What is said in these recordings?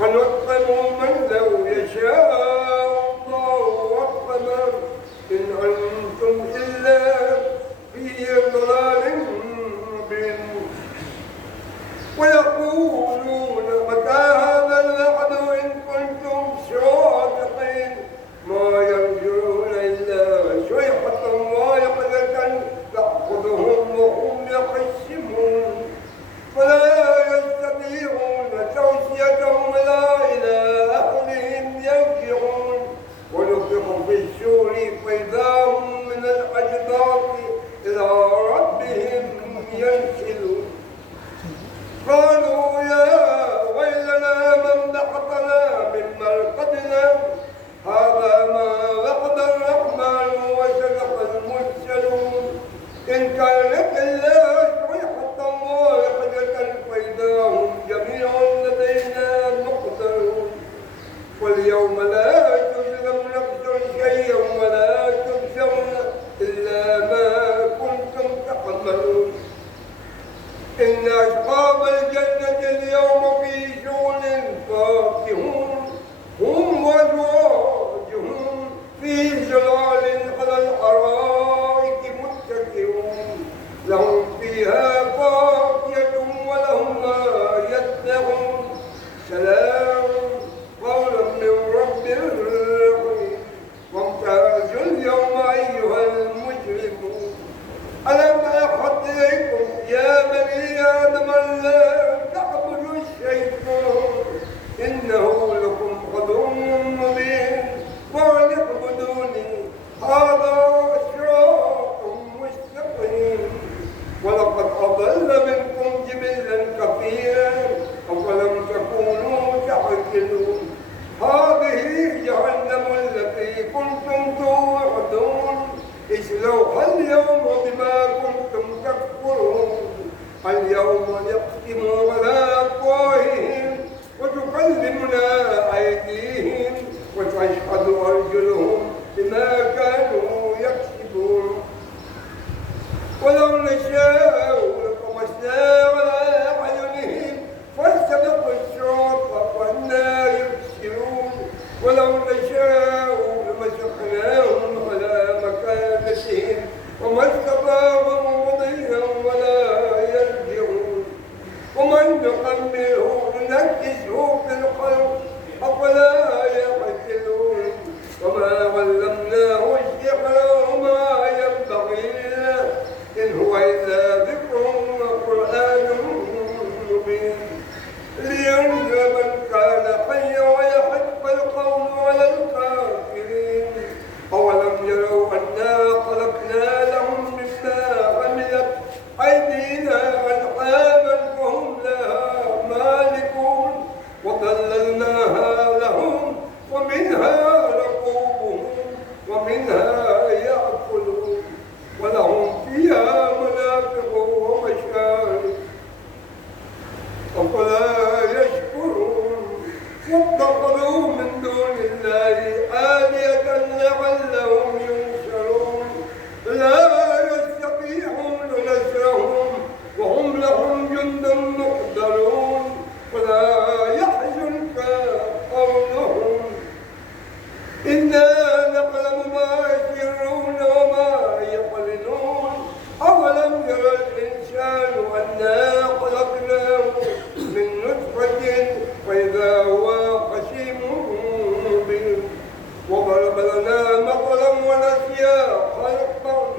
ونطعم من لو يشاء الله أطعمه إن أنتم إلا في ضلال مبين ويقولون متى هذا الوعد إن كنتم صادقين ما يرجون إلا صيحة واحدة تأخذهم وهم يخصمون فلا يستطيعون توصيتهم إلى أهلهم يرجعون ونفخ في السور فإذا هم من الأجداث إلى ربهم ينسلون قالوا يا ويلنا من بعثنا من مرقدنا هذا ما وعد الرحمن وصدق المرسلون إن كانت إلا صيحة واحدة فإذا هم جميع لدينا محضرون واليوم لا تظلم نفس شيئا ولا تجزون إلا ما كنتم تعملون إن أصحاب الجنة اليوم في شغل فاكهون هم وأزواجهم في ظلال على الأرائك متكئون لهم فيها فاكهة ولهم ما يدعون سلام قولا من رب رحيم وامتازوا اليوم أيها المجرمون ألم أعهد إليكم يا بني آدم لا تعبدوا الشيطان إنه لكم عدو مبين وأن اعبدوني هذا صراط مستقيم ولقد أضل منكم جبلا كثيرا أفلم تكونوا تعقلون هذه جهنم التي كنتم توعدون اصلوها اليوم بما كنتم تكفرون اليوم يختمون على أفواههم وتكلمنا أيديهم وتشهد أرجلهم بما كانوا يكسبون ولو نشاء لطمسنا على أعينهم فاستبقوا الصراط فأنى يبصرون ولو نشاء لمسخناهم على مكانتهم وما استطاعوا مضيا ولا يرجعون ومن نقمره ننكسه في الخلق أفلا يعقلون وما علمناه الشعر وما ينبغي له إن هو إلا ذكر وقرآن مبين لينذر من كان حيا ويحق القول على الكافرين أولم يروا أنا خلقنا لهم مما عملت أيدينا أنعاما فهم لها مالكون وذللناها لهم ومنها ركوبهم ومنها يأكلون ولهم فيها منافع ومشارب أفلا يشكرون واتخذوا من دون الله آلهة لعلهم ينصرون لا يستطيعون نصرهم وهم لهم جند محضرون ولا يحزنك قولهم إنا نعلم ما يسرون وما يعلنون أولم يرى الإنسان أنا خلقناه من نطفة فإذا هو خصيم مبين وضرب لنا مثلا ونسيا خلقا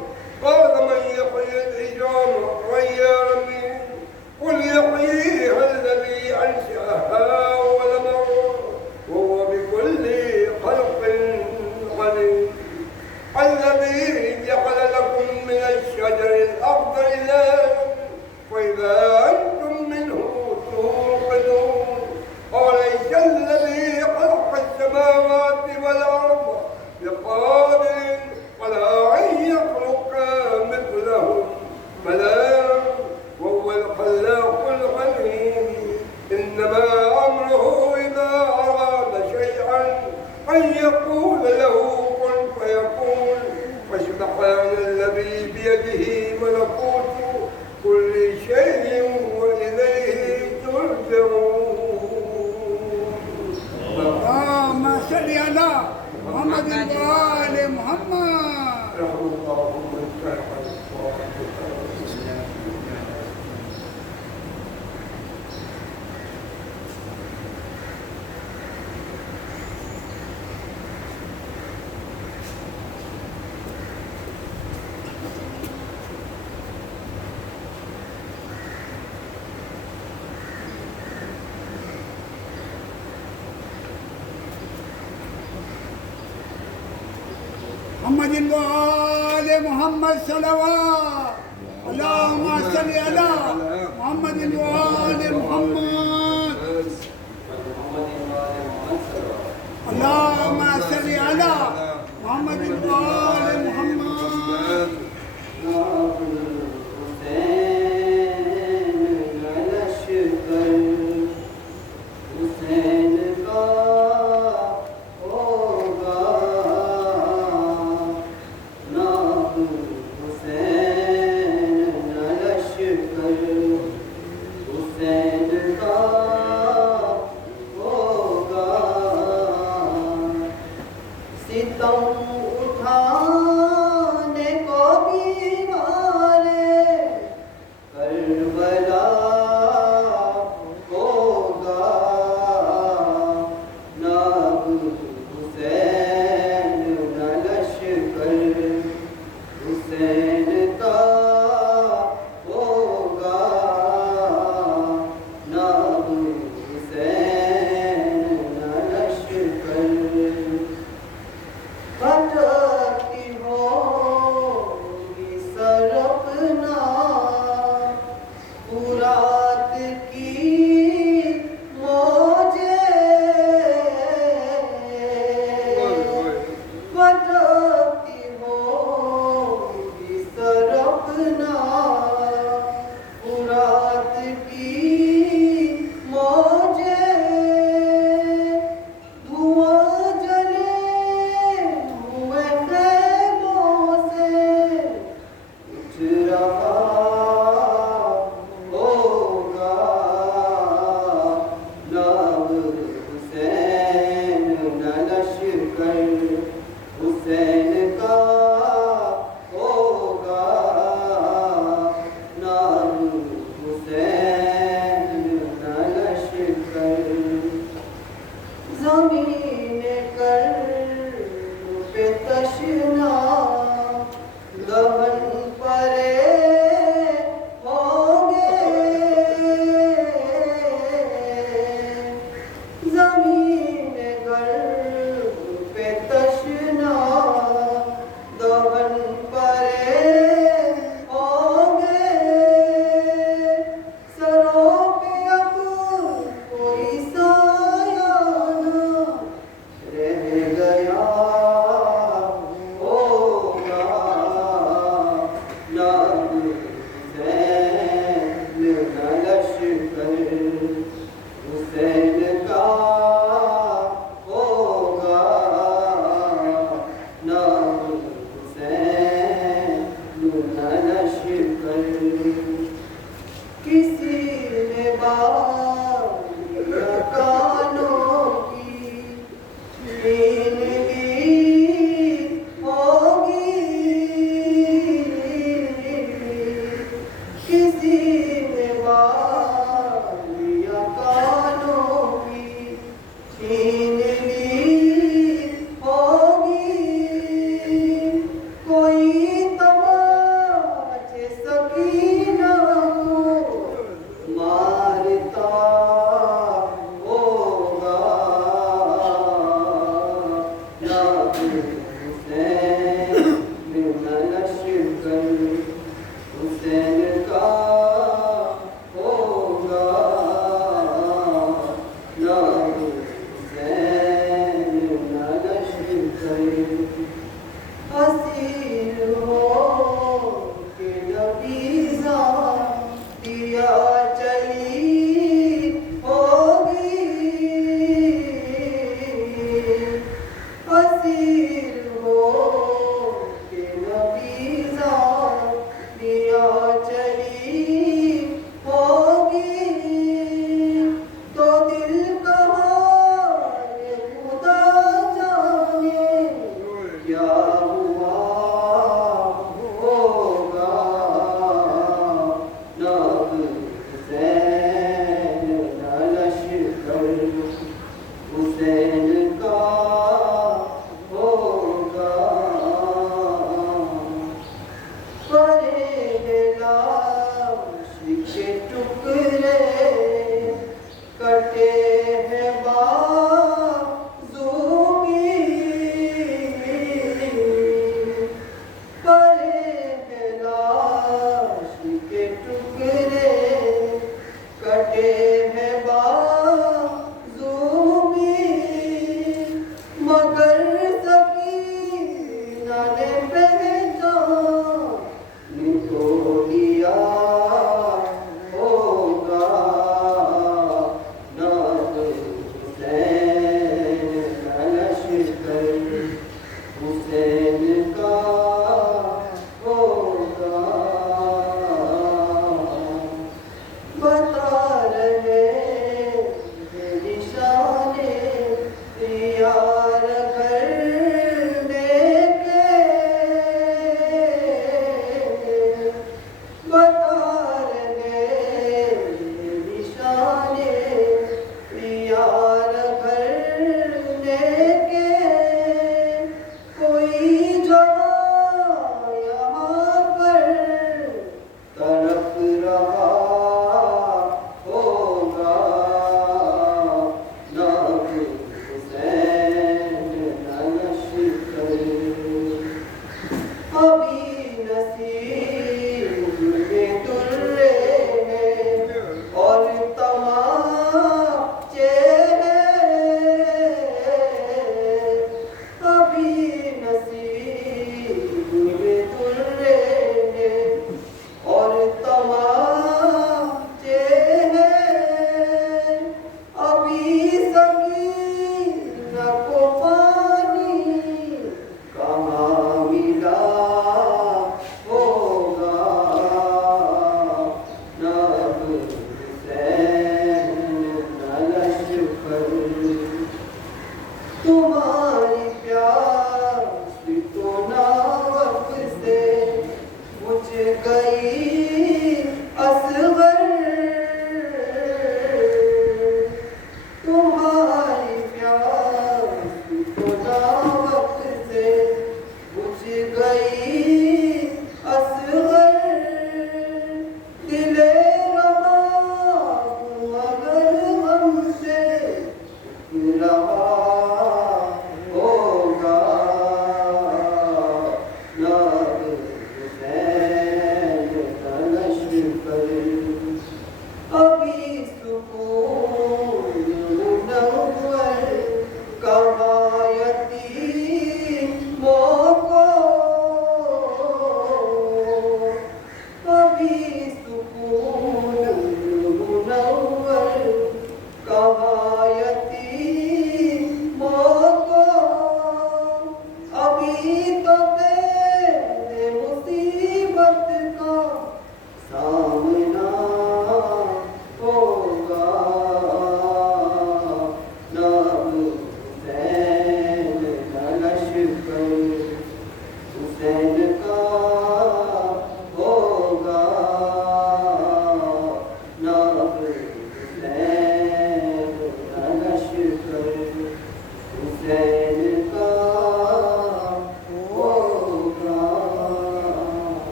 قال من يحيي العظام وهي رميم قل يحييها الذي أنشأها أول مرة وهو بكل خلق عليم الذي جعل لكم من الشجر الأخضر نارا وإذا أنتم منه توقدون أوليس الذي خلق السماوات والأرض بقادر على أن يخلق مثلهم بلى وهو الخلاق العليم إنما أمره إذا أراد شيئا أن يقول له كن فيكون فسبحان الذي بيده ملكوت كل شيء وإليه ترجعون صل على محمد وآل محمد رحم الله من كان على محمد وآل محمد صلوات اللهم صل على محمد وآل محمد اللهم صل على محمد وآل محمد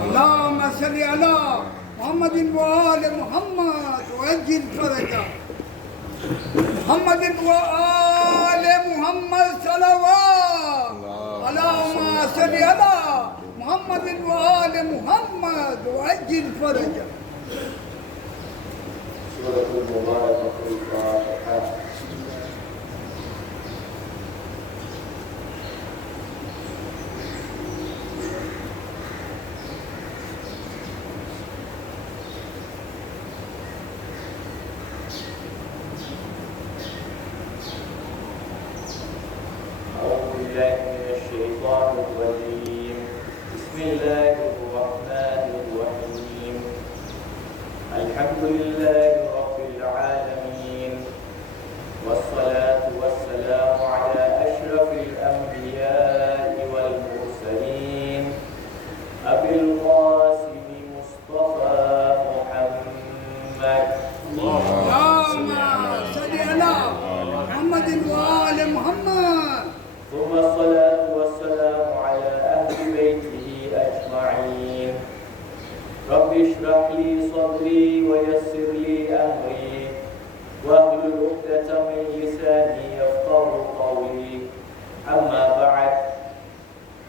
اللهم صل على محمد وآل محمد وعجل فرجه محمد وآل محمد صلوات اللهم صل على محمد وآل محمد وعجل فرجه سورة المباركة في الفاتحة. أعوذ بالله من الشيطان الرجيم. بسم الله الرحمن الرحيم. الحمد لله رب العالمين، والصلاة والسلام على أشرف الأنبياء والمرسلين أبي القاسم مصطفى محمد. اللهم صل على محمد وآل محمد ثم الصلاة والسلام على أهل بيته أجمعين. رب اشرح لي صدري ويسر لي أمري واحلل عقدة من لساني يفقهوا قولي. أما بعد،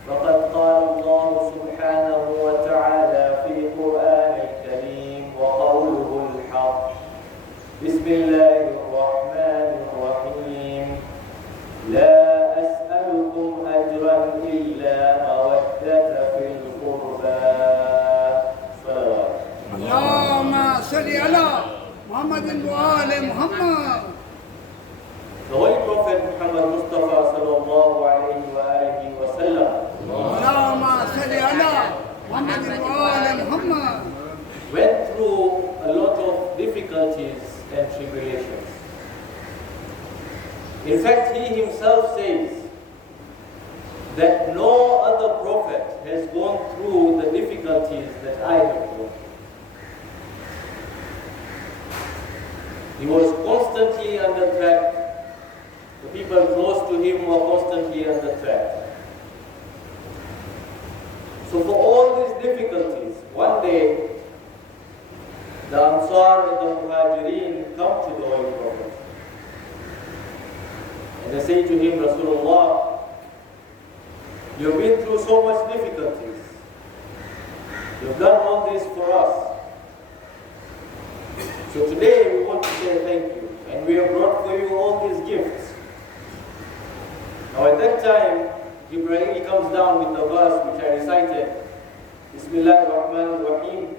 فقد قال الله سبحانه وتعالى في القرآن الكريم وقوله الحق. بسم الله الرحمن الرحيم. لا أسألكم أجرا إلا مودة في القربى. صلوات. اللهم صل على محمد وآل محمد The Holy Prophet Muhammad Mustafa sallallahu alayhi wa alihi wa sallam اللهم صل على محمد وآل محمد went through a lot of difficulties and tribulations. In fact, he himself says that no other prophet has gone through the difficulties that I have gone. He was constantly under threat. The people close to him were constantly under threat. So for all these difficulties, one day the Ansar and the Muhajireen come to the Holy Prophet. And they say to him, Rasulullah, you've been through so much difficulties. You've done all this for us. So today we want to say thank you. And we have brought for you all these gifts. Now at that time, Jibreel comes down with the verse which I recited. Bismillah ar-Rahman ar-Rahim.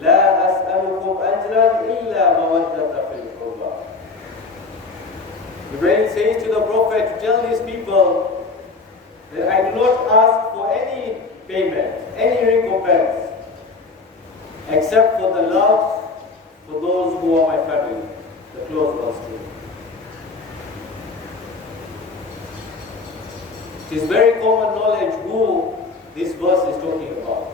La as'alukum ajran illa mawaddata fil qurba. Jibreel says to the Prophet, tell these people that I do not ask for any payment, any recompense, except for the love for those who are my family, the close ones too. It is very common knowledge who this verse is talking about.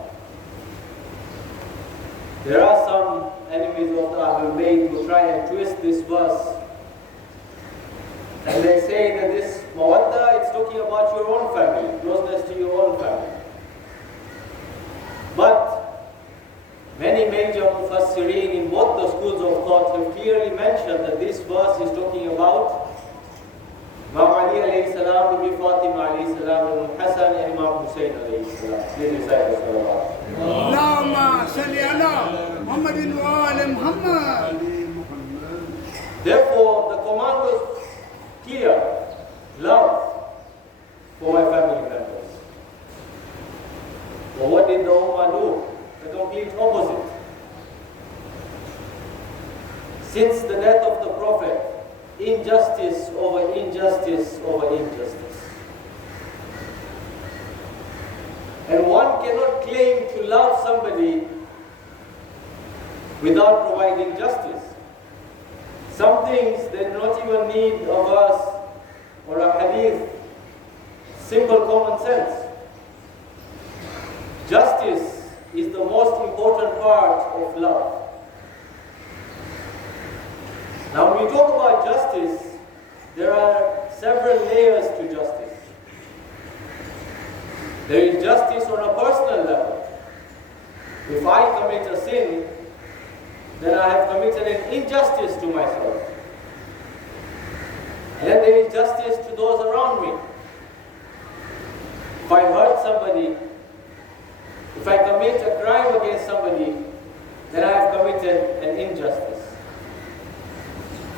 There are some enemies of the Ahlul Bayt who try and twist this verse. And they say that this mawadda, it's talking about your own family, closeness to your own family. But many major mufassirin in both the schools of thought have clearly mentioned that this verse is talking about Imam Ali alayhi salam, Bibi Fatima alayhi salam, Imam Hassan and Imam Hussein alayhi salam. Please recite the salawat. اللهم صل على محمد وآل محمد Therefore, the command was clear, love for my family members. But what did the Ummah do? The complete opposite. Since the death of the Prophet, injustice over injustice over injustice. And one cannot claim to love somebody without providing justice. Some things they do not even need a verse or a hadith, simple common sense. Justice is the most important part of love. Now when we talk about justice, there are several layers to justice. There is justice on a personal level. If I commit a sin, then I have committed an injustice to myself. And then there is justice to those around me. If I hurt somebody, if I commit a crime against somebody, then I have committed an injustice.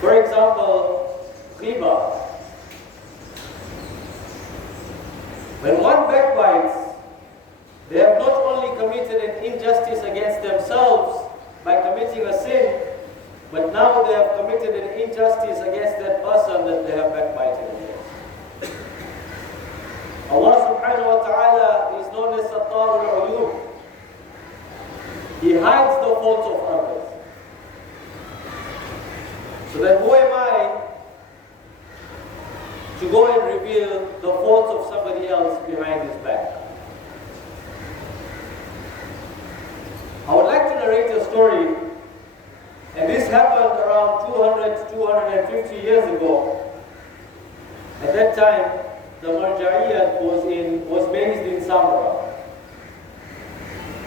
For example, ghiba. When one backbites, they have not only committed an injustice against themselves by committing a sin, but now they have committed an injustice against that person that they have backbited against. Allah subhanahu wa ta'ala is known as Sattarul Uyub. He hides the faults of others. So then who am I to go and reveal the faults of somebody else behind his back? I would like to narrate a story, and this happened around 200 to 250 years ago. At that time, the Marja'iyat was based in Samara.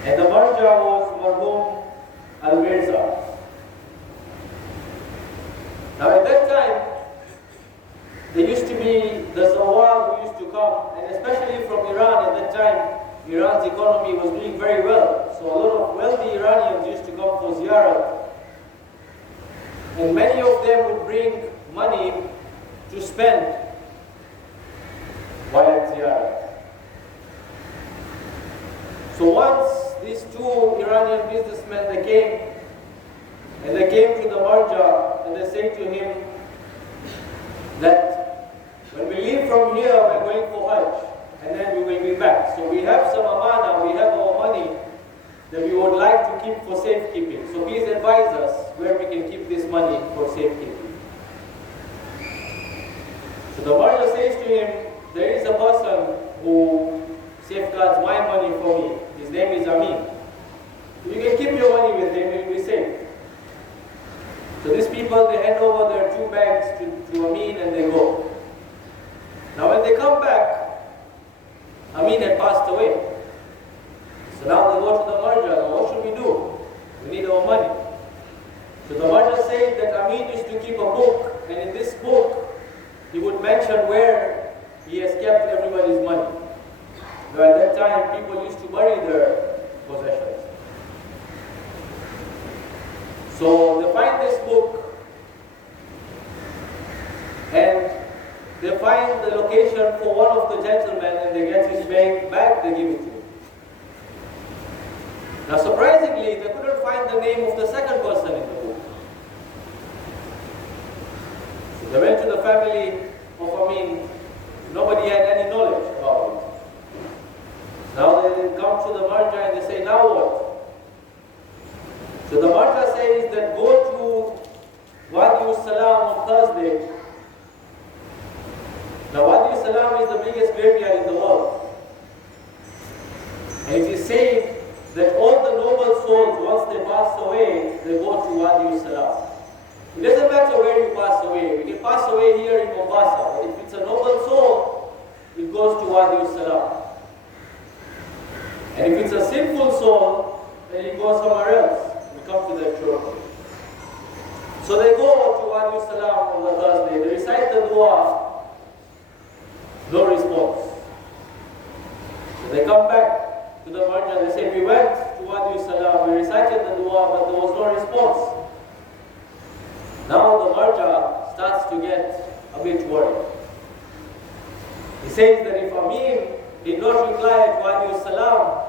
And the Marja was Marhoom Al-Mirza. Now at that time, there used to be the Zawar who used to come, and especially from Iran at that time, Iran's economy was doing very well. So a lot of wealthy Iranians used to come for Ziyarah. And many of them would bring money to spend while at Ziyarah. So once these two Iranian businessmen, they came to the Marja and they said to him that when we leave from here, we're going for Hajj and then we will be back. So we have some amana, we have our money that we would like to keep for safekeeping. So please advise us where we can keep this money for safekeeping. So the Marja says to him, there is a person who safeguards my money for me. His name is Amin. You can keep your money with him, it will be safe. So these people, they hand over their 2 bags to Amin and they go. Now when they come back, Amin had passed away. So now they go to the Marja. Now what should we do? We need our money. So the Marja said that Amin used to keep a book, and in this book, he would mention where he has kept everybody's money. So at that time, people used to bury their possessions. So they find this book, and they find the location for one of the gentlemen, and they get his bag, they give it to him. Now surprisingly, they couldn't find the name of the second person in the book. So they went to the family of Amin. Nobody had any knowledge about it. Now they come to the Marja and they say, now what? So the Marja says that go to Wadi Salam on Thursday. Now Wadi Salam is the biggest graveyard in the world. And it is said that all the noble souls, once they pass away, they go to Wadi Salam. It doesn't matter where you pass away. We can pass away here in Mombasa, but if it's a noble soul, it goes to Wadi Salam. And if it's a sinful soul, then it goes somewhere else. We come to that shortly. So they go to Wadi Salam on the Thursday, they recite the dua, no response. So they come back to the Marja, they say, we went to Wadi Salam, we recited the dua, but there was no response. Now the Marja starts to get a bit worried. He says that if Amin did not reply at Wadi Salam,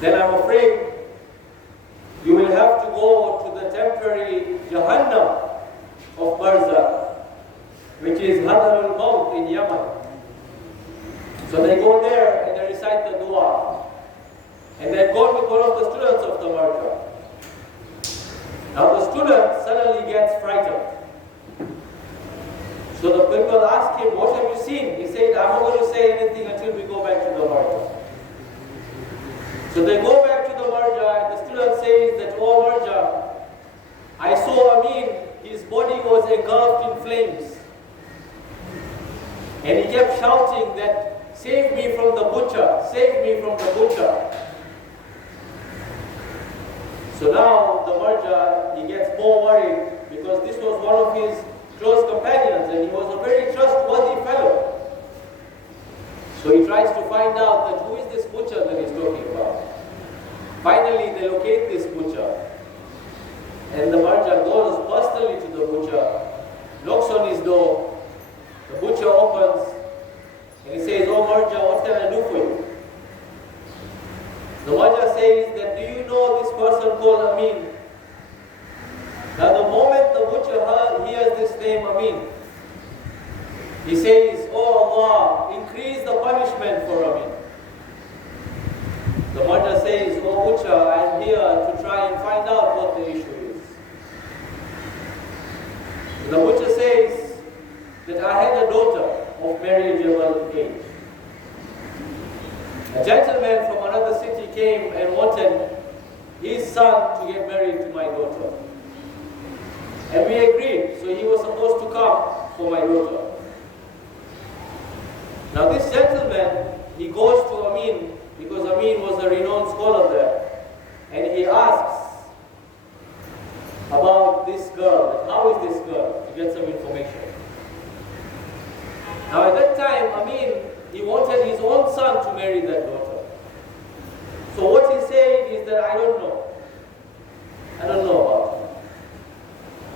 then I'm afraid you will have to go to the temporary Jahannam of Barzakh, which is Hadarul Maut in Yemen. So they go there and they recite the dua. And they go with one of the students of the Marja. Now the student suddenly gets frightened. So the people ask him, what have you seen? He said, I'm not going to say anything until we go back to the Marja. So they go back to the Marja and the student says that, oh Marja, I saw Amin, his body was engulfed in flames. And he kept shouting that, "Save me from the butcher, save me from the butcher." So now the Marja, he gets more worried because this was one of his close companions and he was a very trustworthy fellow. So he tries to find out that who is this butcher that he's talking about. Finally they locate this butcher. And the Marja goes personally to the butcher, knocks on his door. The butcher opens and he says, "Oh Marja, what can I do for you?" The Marja says that, "Do you know this person called Amin?" Now the moment the butcher hears this name Amin, he says, "Oh Allah, increase the punishment for Amin." The Marja says, "Oh butcher, I am here to try and find out what the issue is." The butcher says that I had a daughter of marriageable age. A gentleman from another city came and wanted his son to get married to my daughter. And we agreed, so he was supposed to come for my daughter. Now this gentleman, he goes to Amin, because Amin was a renowned scholar there, and he asks about this girl, like, how is this girl, to get some information. Now at that time, Amin, he wanted his own son to marry that daughter. So what he's saying is that I don't know. I don't know about her.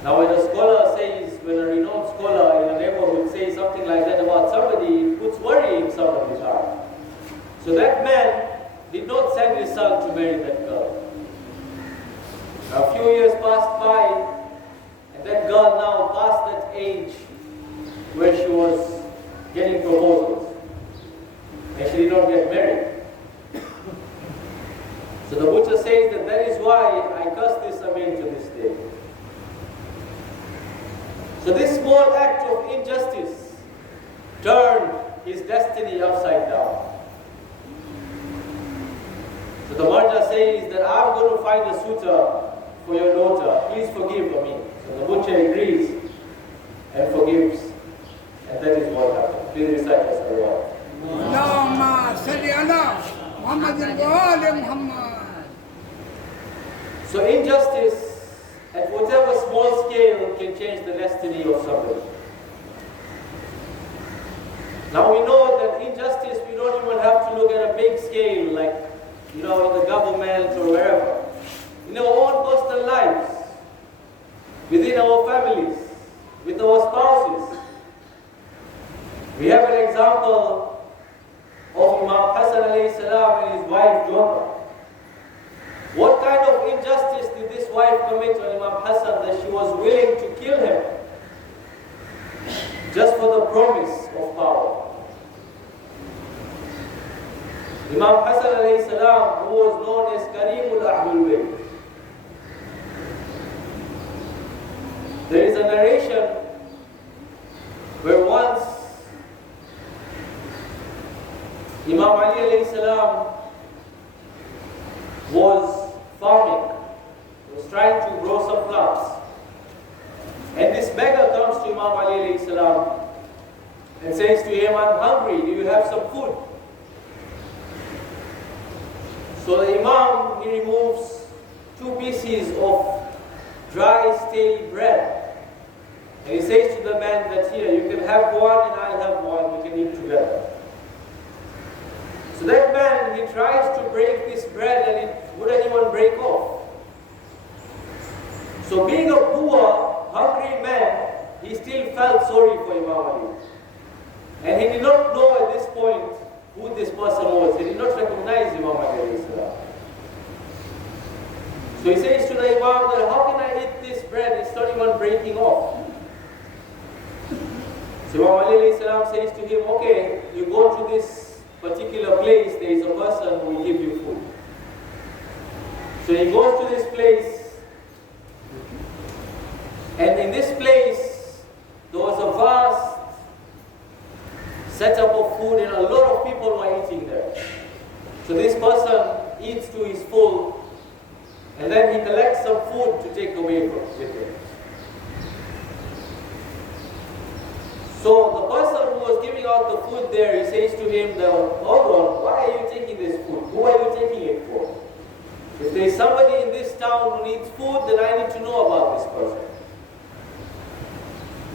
Now when a scholar says, when a renowned scholar in a neighborhood says something like that about somebody, it puts worry in somebody's heart. So that man did not send his son to marry that girl. Now, a few years passed by, and that girl now passed that age where she was getting proposals. And she did not get married. So the butcher says that is why I curse this Amin to this day. So this small act of injustice turned his destiny upside down. So the Marja says that I'm going to find a suitor for your daughter. Please forgive me. So the butcher agrees and forgives. And that is what happened. Please recite us a word. Allahumma salli ala Muhammadin wa ali Muhammad. So injustice at whatever small scale can change the destiny of somebody. Now we know that injustice, we don't even have to look at a big scale like, in the government or wherever. In our own personal lives, within our families, with our spouses. We have an example of Imam Hassan alayhi salam and his wife Johanna. What kind of injustice did this wife commit on Imam Hassan that she was willing to kill him just for the promise of power? Imam Hassan alayhi salam, who was known as Kareemul Ahlul Bayt. There is a narration where once Imam Ali alayhi salam was farming, he was trying to grow some plants. And this beggar comes to Imam Ali alayhi salam and says to him, "I'm hungry, do you have some food?" So the Imam, he removes 2 pieces of dry, stale bread. And he says to the man that, "Here, you can have one and I'll have one, we can eat together." So that man, he tries to break this bread and it wouldn't even break off. So being a poor, hungry man, he still felt sorry for Imam Ali. And he did not know at this point who this person was. He did not recognize Imam Ali. So he says to the Imam that, "How can I eat this bread? It's not even breaking off." So Imam Ali says to him, "Okay, you go to this particular place, there is a person who will give you food." So he goes to this place, and in this place there was a vast setup of food and a lot of people were eating there. So this person eats to his full, and then he collects some food to take away with him. was giving out the food there, he says to him, hold on, why are you taking this food? Who are you taking it for? If there is somebody in this town who needs food, then I need to know about this person.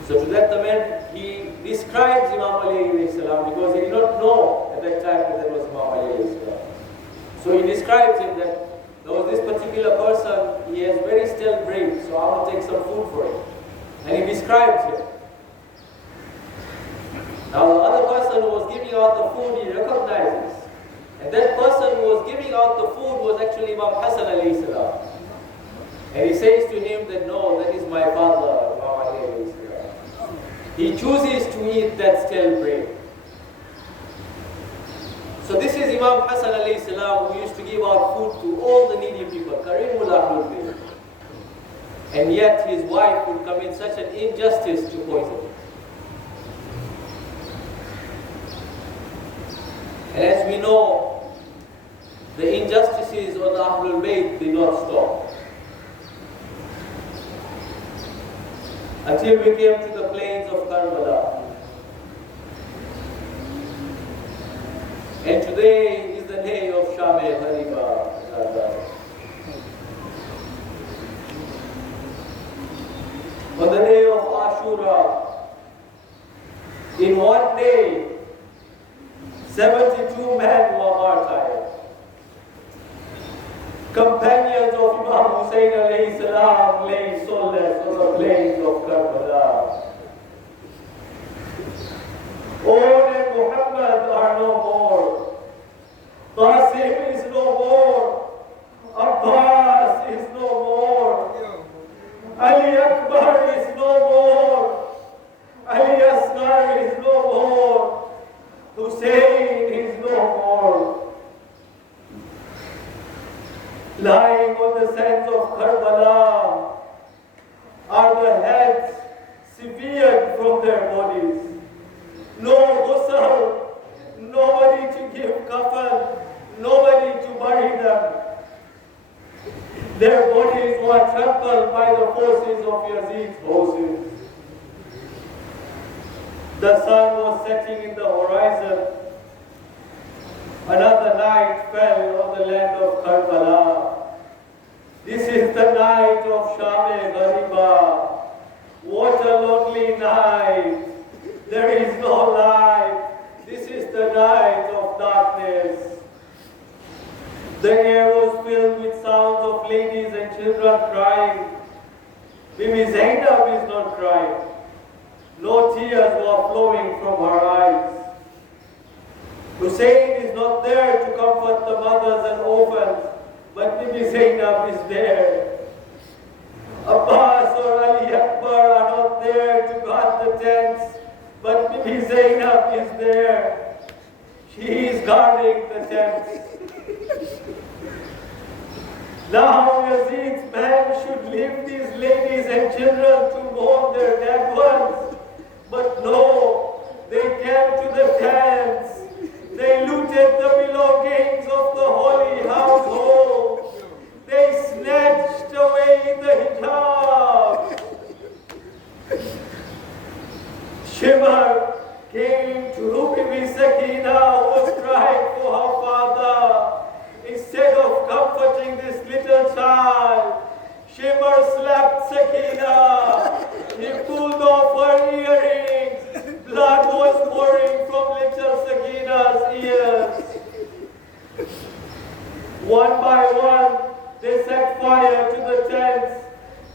So to that the man, he describes Imam Ali alayhi salam because he did not know at that time that was Imam Ali alayhi salam. So he describes him that there was this particular person, he has very stale brain, so I want to take some food for him. And he describes him. Now the other person who was giving out the food, he recognizes. And that person who was giving out the food was actually Imam Hassan alayhi salam. And he says to him that, no, that is my father, Imam Ali alayhi salam. He chooses to eat that stale bread. So this is Imam Hassan alayhi salam who used to give out food to all the needy people, Karimul Ahlul Bayt. And yet his wife would commit such an injustice to poison him. And as we know, the injustices on the Ahlul Bayt did not stop. Until we came to the plains of Karbala. And today is the day of Shaam Al-Ghareebaan. On the day of Ashura, in one day, 72 men were martyred. Companions of Imam Hussain alayhi salam lay soulless on the plains of Karbala. Owen and Muhammad are no more. Qasim is no more. Abbas is no more. Ali Akbar is no more. Ali Asghar is no more. Hussein is no more. Lying on the sands of Karbala are the heads severed from their bodies. No ghusl, nobody to give kafan, nobody to bury them. Their bodies were trampled by the forces of Yazid's horses. The sun was setting in the horizon. Another night fell on the land of Karbala. This is the night of Shaam Al-Ghareebaan. What a lonely night. There is no light. This is the night of darkness. The air was filled with sounds of ladies and children crying. Bibi Zaynab is not crying. No tears were flowing from her eyes. Hussein is not there to comfort the mothers and orphans, but Bibi Zaynab is there. Abbas or Ali Akbar are not there to guard the tents, but Bibi Zaynab is there. She is guarding the tents. Now Yazid's men should leave these ladies and children to mourn their dead ones. But no, they came to the tents. They looted the belongings of the holy household. They snatched away the hijab. Shimmer came to Bibi Sakeenah, who was crying for her father. Instead of comforting this little child, Shimmer slapped Sakeenah. He pulled off her earrings. Blood was pouring from little Sakeenah's ears. One by one, they set fire to the tents.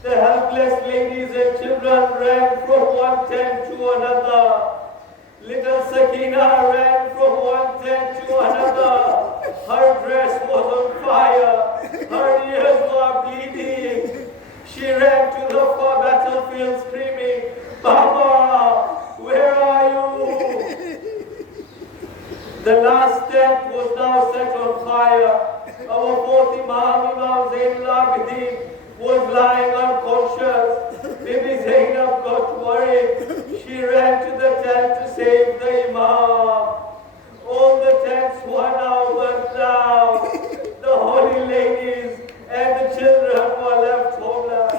The helpless ladies and children ran from one tent to another. Little Sakeenah ran from one tent to another. Her dress was on fire. Her ears were bleeding. She ran to the battlefield screaming, "Baba, where are you?" The last tent was now set on fire. Our fourth Imam, Imam Zain al-Abidin, was lying unconscious. Bibi Zaynab got worried. She ran to the tent to save the Imam. All the tents were now burnt down. The holy ladies and the children were left homeless.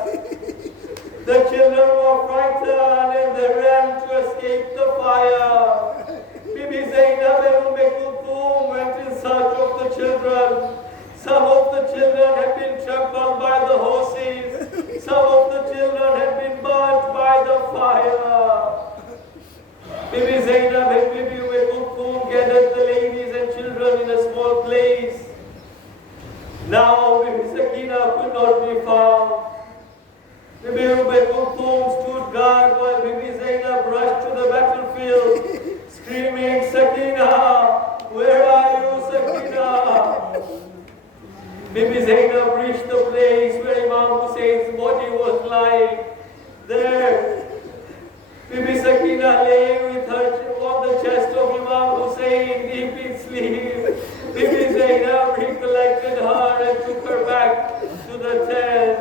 The children were frightened and they ran to escape the fire. Bibi Zaynab and Kulthum went in search of the children. Some of the children had been trampled by the horses. Some of the children had been burnt by the fire. Bibi Zaynab and Bibi Kulthum gathered the ladies and children in a small place. Now Bibi Sakeenah could not be found. Bibi Kulthum stood guard while Bibi Zaynab rushed to the battlefield, screaming, Sakeenah, where are you, Sakeenah? Bibi Zaynab reached the place where Imam Husayn's body was lying. There, Bibi Sakeenah lay with her on the chest of Imam Husayn, deep in sleep. Bibi Zaynab recollected her and took her back to the tent.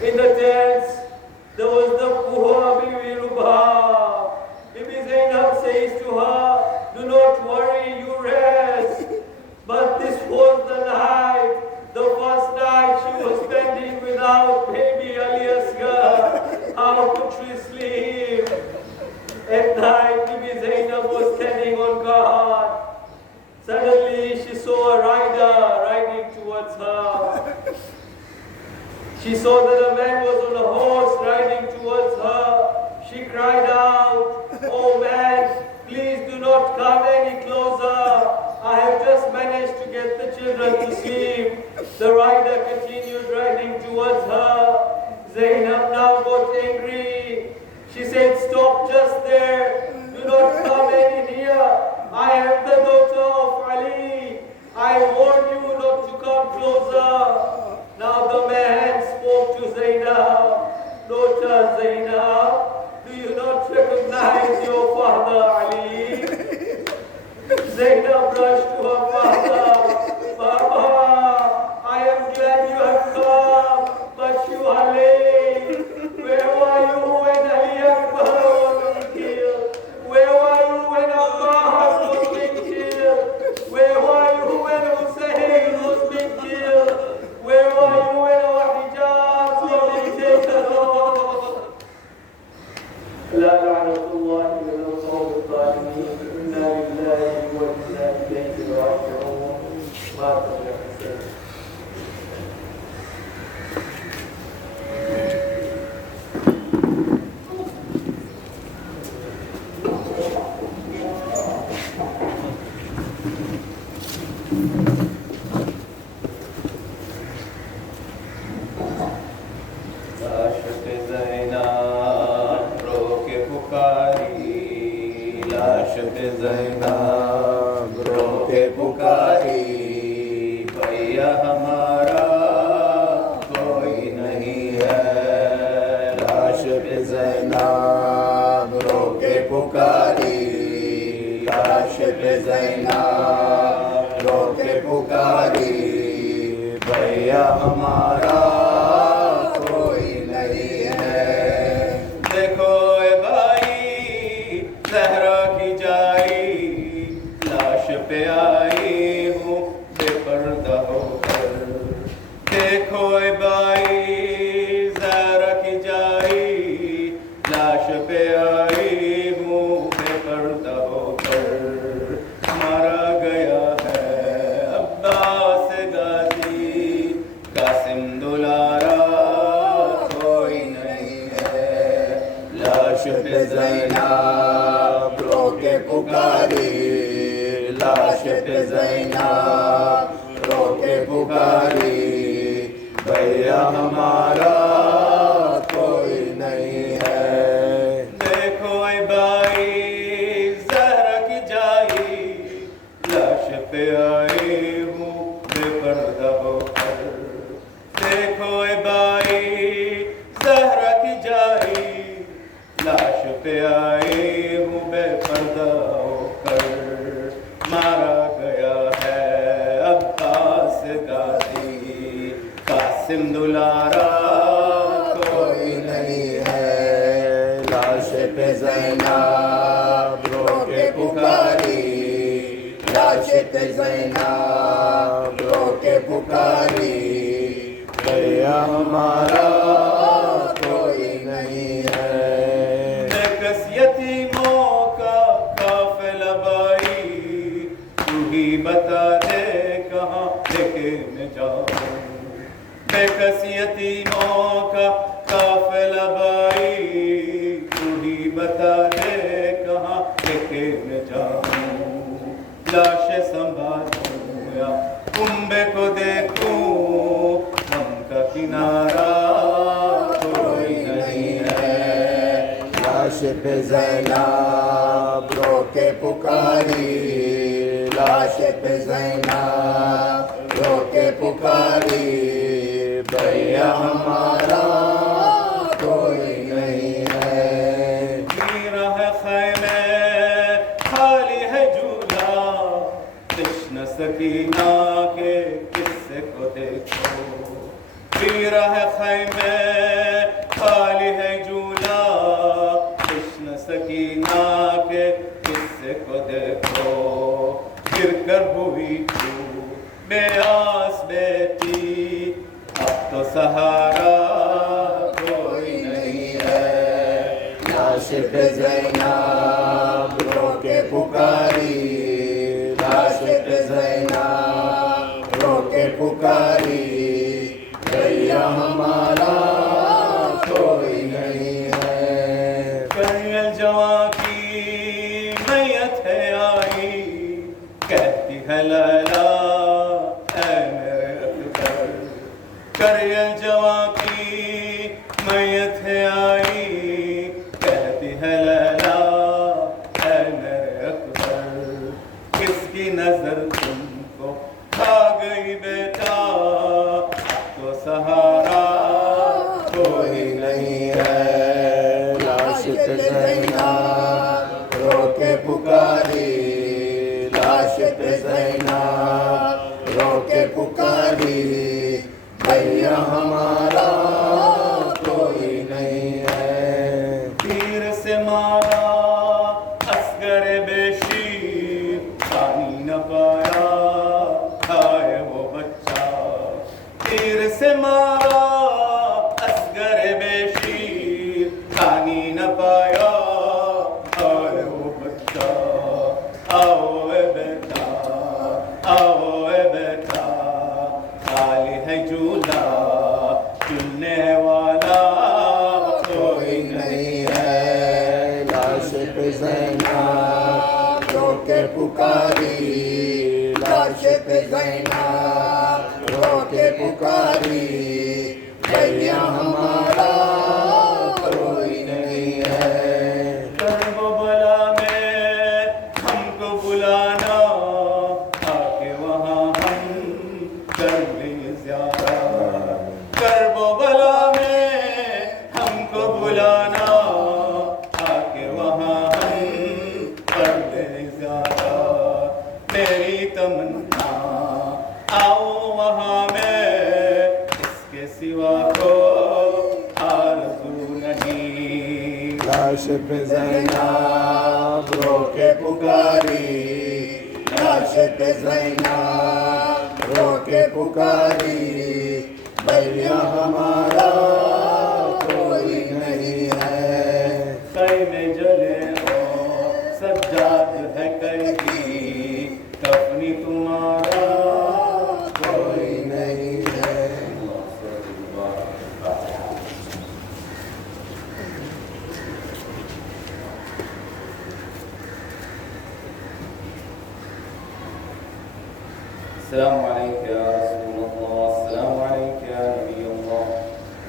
In the tents, there was the poor Bibi Rubha. Bibi Zaynab says to her, do not worry, you rest. But this was the night, the first night she was spending without baby Ali Asghar. How could she sleep? At night, Bibi Zaynab was standing on guard. Suddenly, she saw a rider riding towards her. She saw that a man was on a horse riding towards her. She cried out, oh man, please do not come any closer. I have just managed to get the children to sleep. The rider continued riding towards her. Zaynab now got angry. She said, stop just there. Do not come any near. I am the daughter of Ali. I warn you not to come closer. Now the man spoke to Zaynab. Daughter Zaynab, do you not recognize your father Ali? Zaynab rushed to her father. Baba, I am glad you have come, but you are late. Where were you when Ali Akbar was being killed? Where were you when Abbas was being killed? Where were you when Hussein was being killed? Where were you when our hijabs were being taken off? لا لعنة الله على القوم الظالمين. إنا لله وإنا إليه راجعون. ماتم يا حسين. Zainab रो के पुकारी, भैया हमारा कोई नहीं है। लाश पे ज़ैनब रो के पुकारी, लाश पे ज़ैनब रो के पुकारी, भैया हमारा कोई नहीं है। देखो ए भाई ज़हरा की जाई, लाश पे आई हूँ बेपर्दा होकर। देखो ए भाई ज़हरा की जाई, लाश पे आई हूँ बेपर्दा होकर। मारा गया है अब्बास गाजी, कासिम दुलारा कोई नहीं है। लाश पे ज़ैनब रो के पुकारी, लाश पे ज़ैनब रो के पुकारी, भैया हमारा कोई नहीं है। देखो ए भाई ज़हरा की जाई, लाश पे आई हूँ बेपर्दा होकर। देखो ए भाई ज़हरा की जाई, लाश पे आई हूँ बेपर्दा होकर। मारा गया है अब्बास गाजी, कासिम दुलारा कोई नहीं है। लाश पे ज़ैनब रो के पुकारी, लाश पे ज़ैनब रो के पुकारी, भैया हमारा लाश पे ज़ैनब रो के पुकारी, लाश पे ज़ैनब रो के पुकारी, भैया हमारा कोई नहीं है। गिरा है खैमे खाली है झूला, कृष्ण सकीना के किस्से को देखो। गिरा है खैमे खाली है झूला, कृष्ण सकीना के किस्से को देखो। गिर कर हुई तू बेआस बेटी, अब तो सहारा कोई नहीं है। लाश पे ज़ैनब रो के पुकारी, लाश पे ज़ैनब रो के पुकारी, भैया हमारा कोई नहीं है। करियल जवां की मैयत है आई, कहती है लैला ऐ मेरे अकबर। करियल जवां की मैयत है आई, कहती है लैला ऐ मेरे अकबर। किसकी नजर तुमको खा गई बेटा, तो सहारा कोई नहीं है। लाश पे ज़ैनब रो के पुकारी, लाश पे ज़ैनब रो के पुकारी, भैया हमारा कोई नहीं है। तीर से मारा असगर बेशीर, पानी न पाया खाए वो बच्चा। तीर से मारा असगर बेशीर, पानी न पाया खाए वो बच्चा। आओ ए बेटा, आओ ए बेटा, खाली है झूला, चुनने वाला कोई नहीं है। लाश पे ज़ैनब रो के पुकारी, लाश पे ज़ैनब रो के पुकारी, भैया हमारा कोई नहीं है। कर्बला में हमको बुलाना, आके वहाँ हम कर लें ज़ियारत। कर्बला में हमको बुलाना, आके वहाँ हम कर लें ज़ियारत। मेरी तमन्ना आओ वहाँ में, इसके सिवा को आरज़ू नहीं। लाश पे ज़ैनब रो के पुकारी, लाश पे ज़ैनब रो के पुकारी, भैया हमारा कोई नहीं है। खैमे जले हो सज्जाद है कंजी, कफनी तुम्हारा कोई नहीं है। अस्सलामु अलैका या रसूलल्लाह, अस्सलामु अलैका या नबीयल्लाह,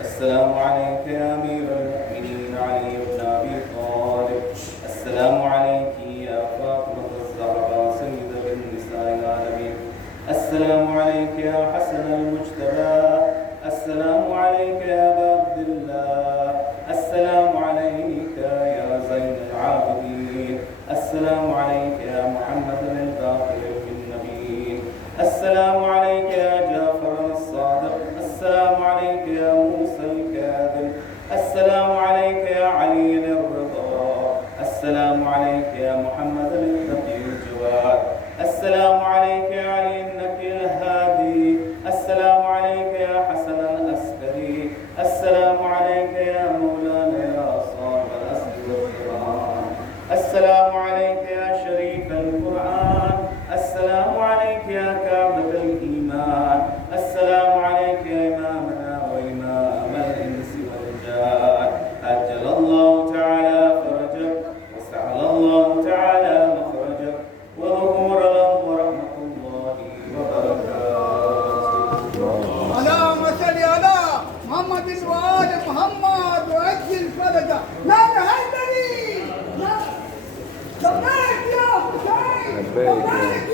अस्सलामु अलैका या अमीरुल मुमिनीन अली इब्न अबी तालिब, अस्सलामु अलैकी या फातिमतुज़्ज़हरा सय्यदतुन निसाइल आलमीन, अस्सलामु अलैका या हसन अल-मुज्तबा, अस्सलामु अलैका या अबा अब्दिल्लाह, अस्सलामु अलैका या ज़ैनुल आबिदीन, अस्सलामु अलैका या मोहम्मदrazabhai, السلام عليك يا جعفر الصادق، السلام عليك يا موسى الكاظم، السلام عليك يا علي الرضا، السلام عليك يا محمد التقي الجواد، السلام عليك يا علي النقي الهادي، السلام عليك يا حسن العسكري، السلام عليك يا مولانا يا صاحب الأسد والقرآن، السلام عليك يا شريك القرآن، السلام عليك يا كعبة الإيمان، السلام عليك يا إمامنا وإمام الإنس والجان، أجل الله تعالى فرجك، وسعل الله تعالى مخرجك، وظهور له ورحمة الله وبركاته. اللهم صل على محمد وآل محمد وأجل فرجه. لا إله إلا الله. Labbayka